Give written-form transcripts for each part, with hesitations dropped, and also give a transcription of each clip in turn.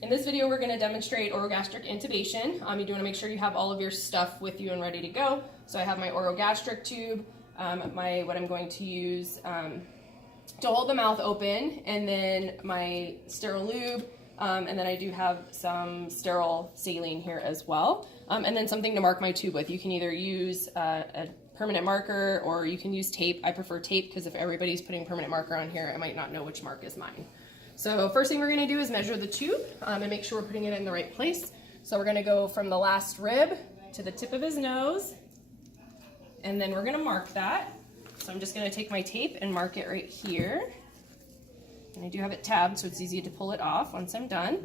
In this video, we're going to demonstrate orogastric intubation. You do want to make sure you have all of your stuff with you and ready to go. So I have my orogastric tube, what I'm going to use to hold the mouth open, and then my sterile lube, and then I do have some sterile saline here as well, and then something to mark my tube with. You can either use a permanent marker or you can use tape. I prefer tape because if everybody's putting permanent marker on here, I might not know which mark is mine. So first thing we're going to do is measure the tube and make sure we're putting it in the right place. So we're going to go from the last rib to the tip of his nose, and then we're going to mark that. So I'm just going to take my tape and mark it right here. And I do have it tabbed so it's easy to pull it off once I'm done.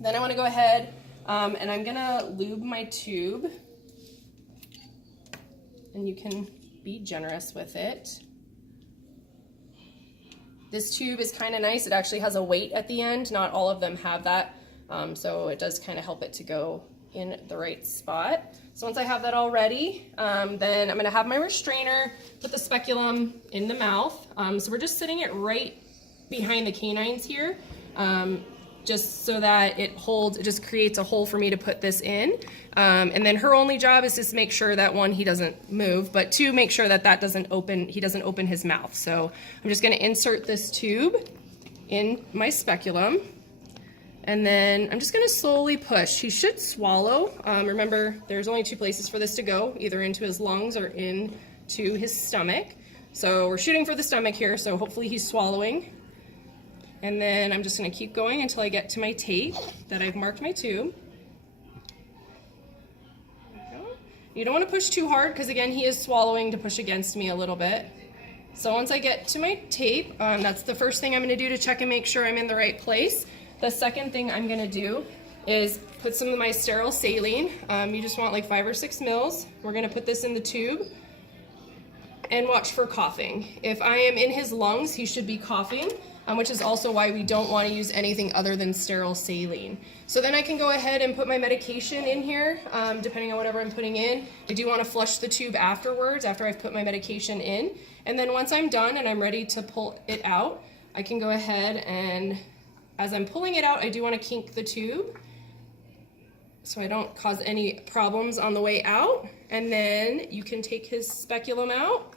Then I want to go ahead and I'm going to lube my tube. And you can be generous with it. This tube is kind of nice. It actually has a weight at the end. Not all of them have that. So it does kind of help it to go in the right spot. So once I have that all ready, then I'm going to have my restrainer, put the speculum in the mouth. So we're just sitting it right behind the canines here, just so that it just creates a hole for me to put this in. And then her only job is just to make sure that one, he doesn't move, but two, make sure that he doesn't open his mouth. So I'm just going to insert this tube in my speculum. And then I'm just going to slowly push. He should swallow. Remember, there's only two places for this to go, either into his lungs or into his stomach. So we're shooting for the stomach here, so hopefully he's swallowing. And then I'm just going to keep going until I get to my tape that I've marked my tube. You don't want to push too hard because, again, he is swallowing to push against me a little bit. So once I get to my tape, that's the first thing I'm going to do to check and make sure I'm in the right place. The second thing I'm going to do is put some of my sterile saline. You just want like 5 or 6 mils. We're going to put this in the tube and watch for coughing. If I am in his lungs, he should be coughing, which is also why we don't want to use anything other than sterile saline. So then I can go ahead and put my medication in here, depending on whatever I'm putting in. I do want to flush the tube afterwards, after I've put my medication in. And then once I'm done and I'm ready to pull it out, I can go ahead and, as I'm pulling it out, I do want to kink the tube so I don't cause any problems on the way out. And then you can take his speculum out,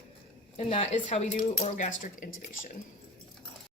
and that is how we do orogastric intubation.